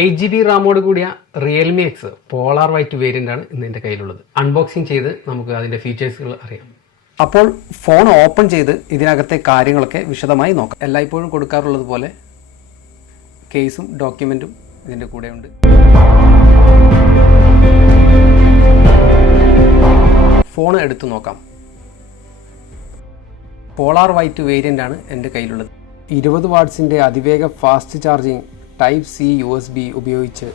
8GB റാമോട് കൂടിയ Realme X polar white variant ആണ് ഇന്ന് എൻ്റെ കയ്യിലുള്ളത്. അൺബോക്സിങ് ചെയ്ത് നമുക്ക് അതിൻ്റെ ഫീച്ചേഴ്സുകൾ അറിയാം. അപ്പോൾ ഫോൺ ഓപ്പൺ ചെയ്ത് ഇതിനകത്തെ കാര്യങ്ങളൊക്കെ വിശദമായി നോക്കാം. എല്ലായ്പ്പോഴും കൊടുക്കാറുള്ളത് പോലെ കേസും ഡോക്യുമെൻറ്റും ഇതിൻ്റെ കൂടെയുണ്ട്. ഫോൺ എടുത്തു നോക്കാം. പോളാർ വൈറ്റ് വേരിയൻ്റ് ആണ് എൻ്റെ കയ്യിലുള്ളത്. 20 വാട്ട്സിൻ്റെ അതിവേഗ fast charging type C USB ഉപയോഗിച്ച്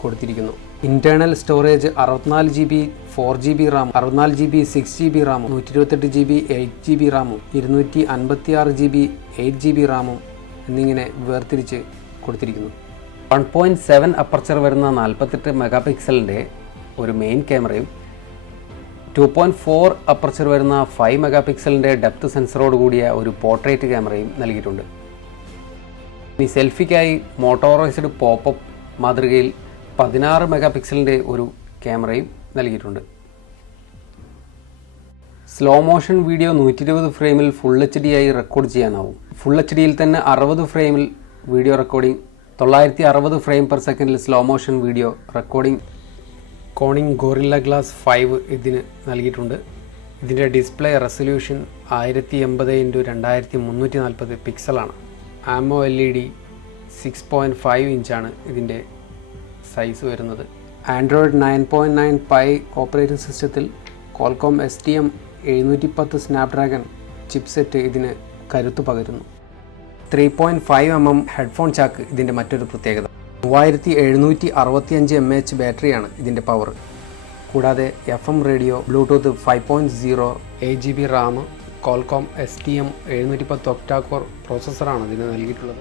കൊടുത്തിരിക്കുന്നു. Internal storage 64GB 4GB Ram, 64GB 6GB റാമും, 128GB 8GB റാമും, 256GB 8GB റാമും എന്നിങ്ങനെ വേർതിരിച്ച് കൊടുത്തിരിക്കുന്നു. 1.7 അപ്പർച്ചർ വരുന്ന 48 മെഗാപിക്സലിൻ്റെ ഒരു മെയിൻ ക്യാമറയും 2.4 അപ്പർച്ചർ വരുന്ന 5 മെഗാപിക്സലിൻ്റെ ഡെപ്ത് സെൻസറോട് കൂടിയ ഒരു പോർട്രേറ്റ് ക്യാമറയും നൽകിയിട്ടുണ്ട്. ഇനി സെൽഫിക്കായി മോട്ടോറൈസ്ഡ് പോപ്പപ്പ് മാതൃകയിൽ 16 മെഗാപിക്സലിൻ്റെ ഒരു ക്യാമറയും നൽകിയിട്ടുണ്ട്. സ്ലോ മോഷൻ വീഡിയോ 120 ഫ്രെയിമിൽ ഫുൾ HD ആയി റെക്കോർഡ് ചെയ്യാനാവും. ഫുൾ HDയിൽ തന്നെ 60 ഫ്രെയിമിൽ വീഡിയോ റെക്കോർഡിംഗ്, 960 ഫ്രെയിം പെർ സെക്കൻഡിൽ slow motion video recording. Corning gorilla glass 5 ഇതിന് നൽകിയിട്ടുണ്ട്. ഇതിൻ്റെ ഡിസ്പ്ലേ റെസൊല്യൂഷൻ 1080x2340 പിക്സലാണ്. AMOLED 6.5 ഇഞ്ചാണ് ഇതിൻ്റെ സൈസ് വരുന്നത്. ആൻഡ്രോയിഡ് 9.9 പൈ ഓപ്പറേറ്റിംഗ് സിസ്റ്റത്തിൽ Qualcomm STM 710 സ്നാപ്ഡ്രാഗൺ ചിപ്സെറ്റ് ഇതിന് കരുത്തു പകരുന്നു. 3.5 mm ഹെഡ്ഫോൺ ചാക്ക് ഇതിൻ്റെ മറ്റൊരു പ്രത്യേകത. 3765 mAh ബാറ്ററിയാണ് ഇതിൻ്റെ പവർ. കൂടാതെ FM radio, Bluetooth 5.0, 8GB RAM, Qualcomm STM 710 octa core പ്രോസസ്സറാണ് ഇതിന് നൽകിയിട്ടുള്ളത്.